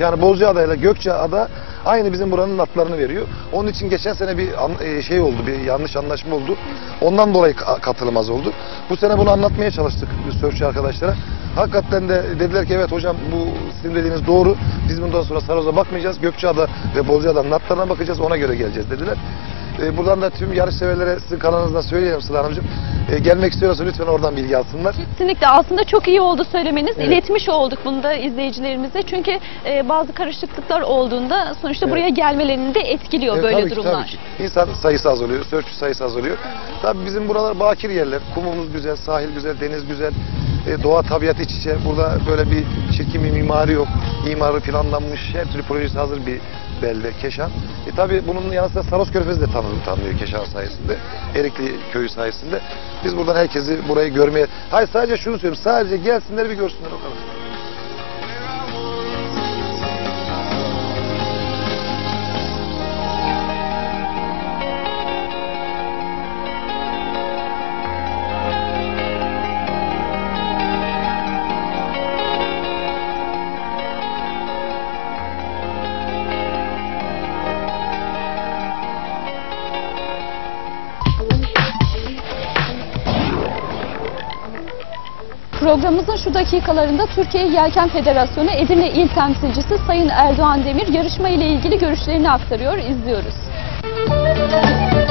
Yani Bozcaada ile Gökçeada aynı bizim buranın natlarını veriyor. Onun için geçen sene bir e, şey oldu, bir yanlış anlaşma oldu. Ondan dolayı ka- katılım az oldu. Bu sene bunu anlatmaya çalıştık sörfçü arkadaşlara. Hakikaten de dediler ki evet hocam bu sizin dediğiniz doğru. Biz bundan sonra Saroz'a bakmayacağız. Gökçeada ve Bozcaada natlarına bakacağız. Ona göre geleceğiz dediler. E, buradan da tüm yarış severlere sizin kanalınızdan söyleyeyim Sıla Hanımcığım. E, gelmek istiyorsa lütfen oradan bilgi alsınlar. Kesinlikle aslında çok iyi oldu söylemeniz. Evet. İletmiş olduk bunu da izleyicilerimize. Çünkü e, bazı karışıklıklar olduğunda sonuçta Evet. buraya gelmelerini de etkiliyor Evet, böyle tabii ki, durumlar. tabii ki. İnsan sayısı az oluyor, sörfçü sayısı az oluyor. Tabii bizim buralar bakir yerler. Kumumuz güzel, sahil güzel, deniz güzel. E, doğa, tabiat iç içe. Burada böyle bir çirkin bir mimari yok. İmarı planlanmış, her türlü projesi hazır bir belde, Keşan. E tabii bunun yanı sıra Saros Körfezi de tanınıyor, tanınıyor Keşan sayesinde. Erikli köyü sayesinde. Biz buradan herkesi burayı görmeye... Hayır sadece şunu söyleyeyim, sadece gelsinler bir görsünler o kadar. Programımızın şu dakikalarında Türkiye Yelken Federasyonu Edirne İl Temsilcisi Sayın Erdoğan Demir yarışma ile ilgili görüşlerini aktarıyor. İzliyoruz. Şimdi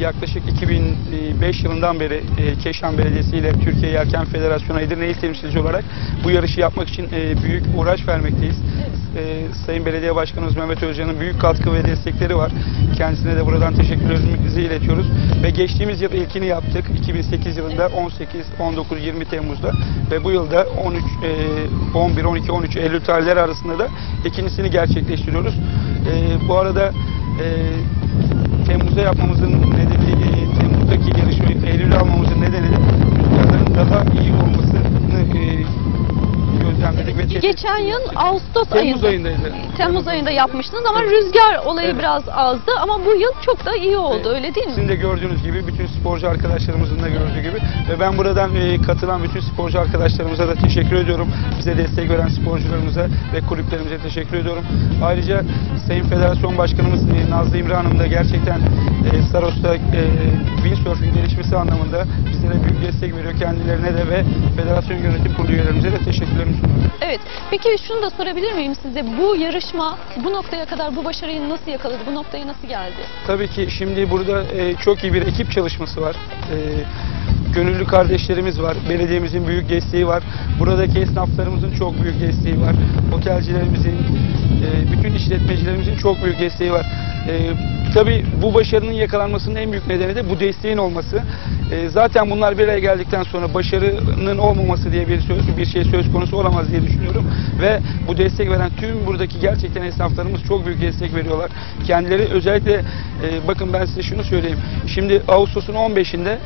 Yaklaşık 2005 yılından beri e, Keşan Belediyesi ile Türkiye Yelken Federasyonu Edirne İl Temsilci olarak bu yarışı yapmak için e, büyük uğraş vermekteyiz. E, Sayın Belediye Başkanımız Mehmet Özcan'ın büyük katkı ve destekleri var. Kendisine de buradan teşekkürlerimizi iletiyoruz. Ve geçtiğimiz yıl ilkini yaptık. 2008 yılında 18, 19, 20 Temmuz'da ve bu yılda 13, e, 11, 12, 13 Eylül tarihleri arasında da ikincisini gerçekleştiriyoruz. Bu arada Temmuz'da yapmamızın nedeni, Temmuz'daki yarışı Eylül'e almamızın nedeni de rüzgarların daha iyi olmasını e, ve tespit Geçen yıl. Ağustos Temmuz ayında ayındaydı. Temmuz ayında yapmıştınız ama Evet. rüzgar olayı Evet. biraz azdı ama bu yıl çok da iyi oldu öyle değil mi? Sizin de gördüğünüz gibi bütün sporcu arkadaşlarımızın da gördüğü gibi ve ben buradan e, katılan bütün sporcu arkadaşlarımıza da teşekkür ediyorum. Bize destek veren sporcularımıza ve kulüplerimize teşekkür ediyorum. Ayrıca Sayın Federasyon Başkanımız e, Nazlı İmre Hanım da gerçekten e, Saros'ta e, windsurfing gelişmesi anlamında bizlere büyük destek veriyor. Kendilerine de ve Federasyon Yönetim Kurulu üyelerimize de teşekkürlerimi sunuyorum. Evet. Peki şunu da sorabilir miyim size? Bu yarışma bu noktaya kadar bu başarıyı nasıl yakaladı? Bu noktaya nasıl geldi? Tabii ki şimdi burada e, çok iyi bir ekip çalışması var. E, gönüllü kardeşlerimiz var. Belediyemizin büyük desteği var. Buradaki esnaflarımızın çok büyük desteği var. Otelcilerimizin, e, bütün işletmecilerimizin çok büyük desteği var. E, tabii bu başarının yakalanmasının en büyük nedeni de bu desteğin olması. E, zaten bunlar bir araya geldikten sonra başarının olmaması diye bir söz, bir şey söz konusu olamaz diye düşünüyorum. Ve bu destek veren tüm buradaki gerçekten esnaflarımız çok büyük destek veriyorlar. Kendileri özellikle e, bakın ben size şunu söyleyeyim. Şimdi Ağustos'un 15'inde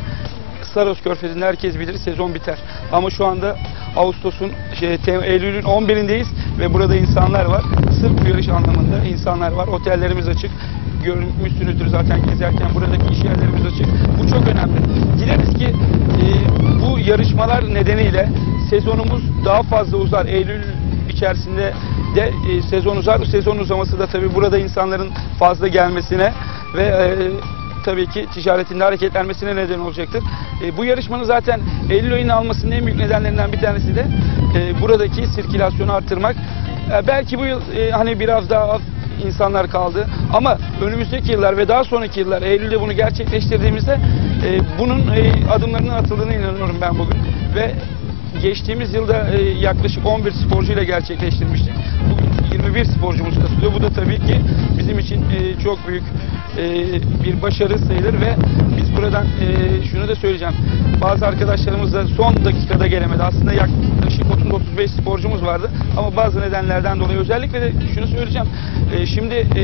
Saros Körfezi'nde herkes bilir sezon biter. Ama şu anda Ağustos'un şey, Eylül'ün 11'indeyiz ve burada insanlar var. Sırf yarış anlamında insanlar var. Otellerimiz açık. Görmüşsünüzdür zaten gezerken buradaki iş yerlerimiz açık. Bu çok önemli. Dileriz ki e, bu yarışmalar nedeniyle sezonumuz daha fazla uzar. Eylül içerisinde de e, sezon uzar. Sezon uzaması da tabii burada insanların fazla gelmesine ve e, tabii ki ticaretin de hareketlenmesine neden olacaktır. E, bu yarışmanın zaten Eylül ayını almasının en büyük nedenlerinden bir tanesi de e, buradaki sirkülasyonu arttırmak. E, belki bu yıl e, hani biraz daha az insanlar kaldı ama önümüzdeki yıllar ve daha sonraki yıllar Eylül'de bunu gerçekleştirdiğimizde e, bunun e, adımlarının atıldığına inanıyorum ben bugün ve geçtiğimiz yılda e, yaklaşık 11 sporcuyla gerçekleştirmiştik. Bugün 21 sporcumuz katılıyor. Bu da tabii ki için e, çok büyük e, bir başarı sayılır ve biz buradan e, şunu da söyleyeceğim. Bazı arkadaşlarımız da son dakikada gelemedi. Aslında yaklaşık 30-35 sporcumuz vardı ama bazı nedenlerden dolayı özellikle de şunu söyleyeceğim. E, şimdi e,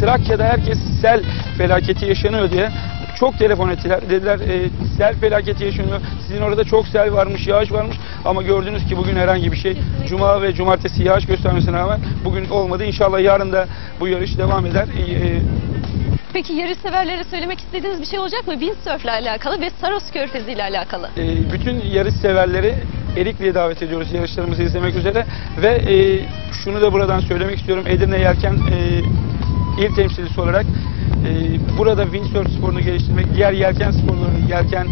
Trakya'da herkes sel felaketi yaşanıyor diye çok telefon ettiler. Dediler e, sel felaketi yaşanıyor. Sizin orada çok sel varmış, yağış varmış. Ama gördünüz ki bugün herhangi bir şey. Cuma ve cumartesi yağış göstermesine rağmen bugün olmadı. İnşallah yarın da bu yarış devam eder. E, Peki yarış severlere söylemek istediğiniz bir şey olacak mı? Windsurf ile alakalı ve Saros Körfezi ile alakalı. e, bütün yarış severleri Erikli'ye davet ediyoruz yarışlarımızı izlemek üzere. Ve e, şunu da buradan söylemek istiyorum. Edirne Yelken e, il temsilcisi olarak e, burada windsurf sporunu geliştirmek, diğer yelken sporlarını, yelken,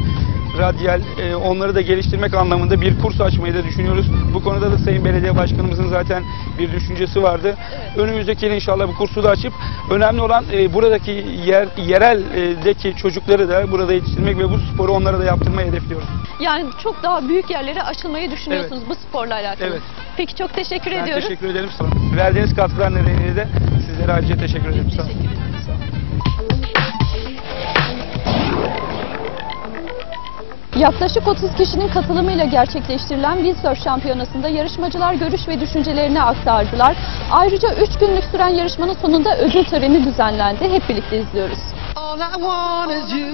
radyal e, onları da geliştirmek anlamında bir kurs açmayı da düşünüyoruz. Bu konuda da Sayın Belediye Başkanımızın zaten bir düşüncesi vardı. Önümüzdeki yıl inşallah bu kursu da açıp önemli olan e, buradaki yer, yereldeki çocukları da burada yetiştirmek ve bu sporu onlara da yaptırmayı hedefliyoruz. Yani çok daha büyük yerlere açılmayı düşünüyorsunuz bu sporla alakalı. Evet. Peki çok teşekkür Ben ediyoruz. teşekkür ederim. Verdiğiniz katkılar nedeniyle de sizlere ayrıca teşekkür ederim. Teşekkür ederim. Yaklaşık 30 kişinin katılımıyla gerçekleştirilen Windsurf Şampiyonası'nda yarışmacılar görüş ve düşüncelerini aktardılar. Ayrıca 3 günlük süren yarışmanın sonunda ödül töreni düzenlendi. Hep birlikte izliyoruz. All I want is you.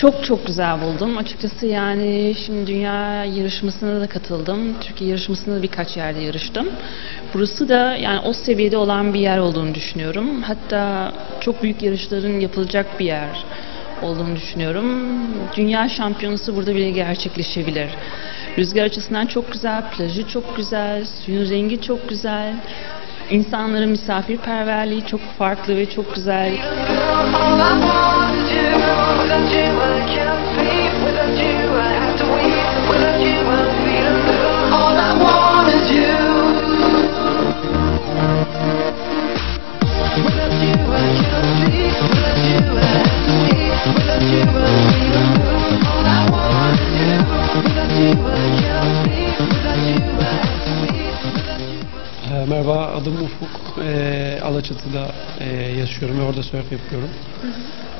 Çok çok güzel buldum. Açıkçası yani şimdi dünya yarışmasına da katıldım. Türkiye yarışmasında da birkaç yerde yarıştım. Burası da yani o seviyede olan bir yer olduğunu düşünüyorum. Hatta çok büyük yarışların yapılacak bir yer olduğunu düşünüyorum. Dünya şampiyonası burada bile gerçekleşebilir. Rüzgar açısından çok güzel, plajı çok güzel, suyun rengi çok güzel. İnsanların misafirperverliği çok farklı ve çok güzel. Merhaba, adım Ufuk. Ee, Alaçatı'da e, yaşıyorum ve orada sörf yapıyorum.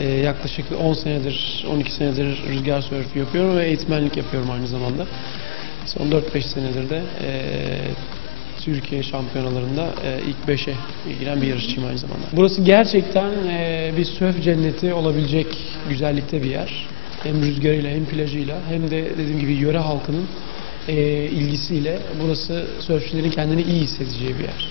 Ee, yaklaşık 10 senedir, 12 senedir rüzgar sörfü yapıyorum ve eğitmenlik yapıyorum aynı zamanda. Son 4-5 senedir de e, Türkiye şampiyonalarında e, ilk 5'e giren bir yarışçıyım aynı zamanda. Burası gerçekten e, bir sörf cenneti olabilecek güzellikte bir yer. Hem rüzgarıyla hem plajıyla hem de dediğim gibi yöre halkının e, ilgisiyle burası sörfçülerin kendini iyi hissedeceği bir yer.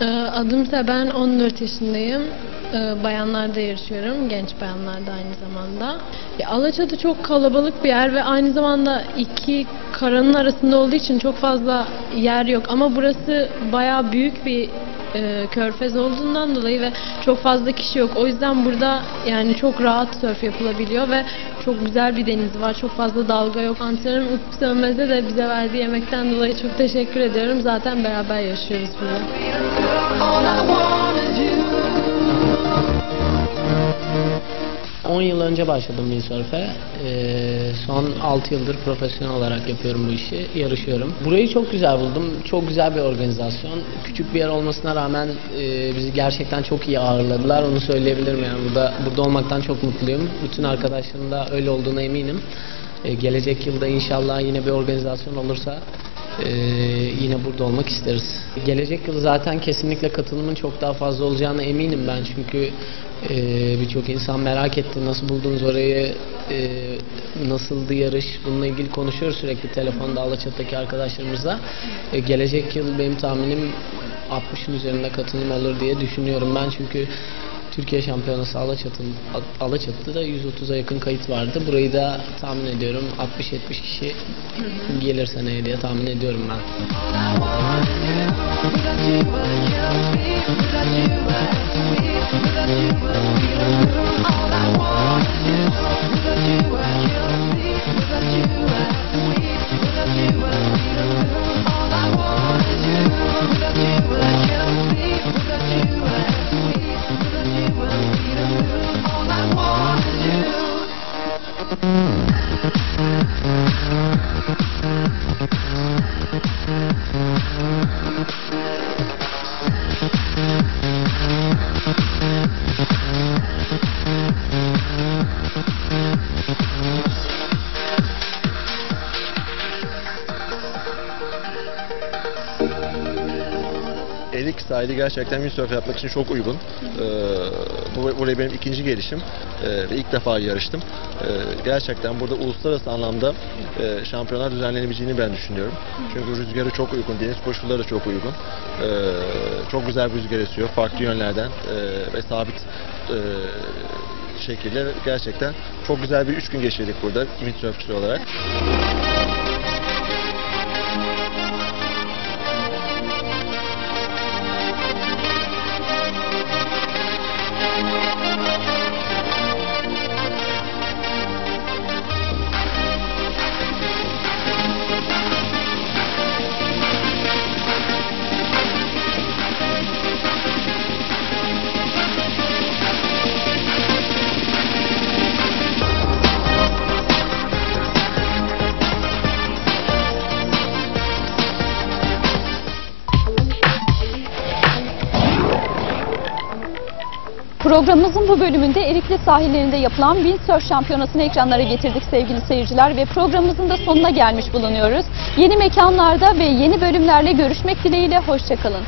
Ee, Adım ben 14 yaşındayım. Ee, Bayanlarda yarışıyorum, genç bayanlarda aynı zamanda. Ya, Alaçatı çok kalabalık bir yer ve aynı zamanda iki karanın arasında olduğu için çok fazla yer yok. Ama burası bayağı büyük bir e, körfez olduğundan dolayı ve çok fazla kişi yok. O yüzden burada yani çok rahat sörf yapılabiliyor ve çok güzel bir deniz var. Çok fazla dalga yok. Antrenör Utku Sönmez'e de bize verdiği yemekten dolayı çok teşekkür ediyorum. Zaten beraber yaşıyoruz burada. 10 yıl önce başladım windsurf'e. Ee, son 6 yıldır profesyonel olarak yapıyorum bu işi, yarışıyorum. Burayı çok güzel buldum. Çok güzel bir organizasyon. Küçük bir yer olmasına rağmen e, bizi gerçekten çok iyi ağırladılar. Onu söyleyebilirim yani. Burada burada olmaktan çok mutluyum. Bütün arkadaşlarım da öyle olduğuna eminim. Ee, gelecek yılda inşallah yine bir organizasyon olursa ee, yine burada olmak isteriz. Gelecek yıl zaten kesinlikle katılımın çok daha fazla olacağına eminim ben çünkü e, birçok insan merak etti nasıl buldunuz orayı, e, nasıldı yarış bununla ilgili konuşuyoruz sürekli telefonda Alaçatı'daki arkadaşlarımızla. E, gelecek yıl benim tahminim 60'ın üzerinde katılım olur diye düşünüyorum ben çünkü Türkiye Şampiyonası Alaçatı, Alaçatı'da 130'a yakın kayıt vardı. Burayı da tahmin ediyorum 60-70 kişi gelir seneye diye tahmin ediyorum ben. Erik sahili gerçekten windsurf yapmak için çok uygun. Ee, bu buraya benim ikinci gelişim ee, ve ilk defa yarıştım. Ee, gerçekten burada uluslararası anlamda e, şampiyonlar düzenlenebileceğini ben düşünüyorum. Çünkü rüzgarı çok uygun, deniz koşulları çok uygun. Ee, çok güzel bir rüzgar esiyor, farklı yönlerden e, ve sabit e, şekilde gerçekten çok güzel bir üç gün geçirdik burada windsurfçi olarak. Programımızın bu bölümünde Erikli sahillerinde yapılan windsurf şampiyonasını ekranlara getirdik sevgili seyirciler ve programımızın da sonuna gelmiş bulunuyoruz. Yeni mekanlarda ve yeni bölümlerle görüşmek dileğiyle hoşçakalın.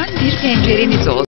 Açılan bir pencereniz olsun.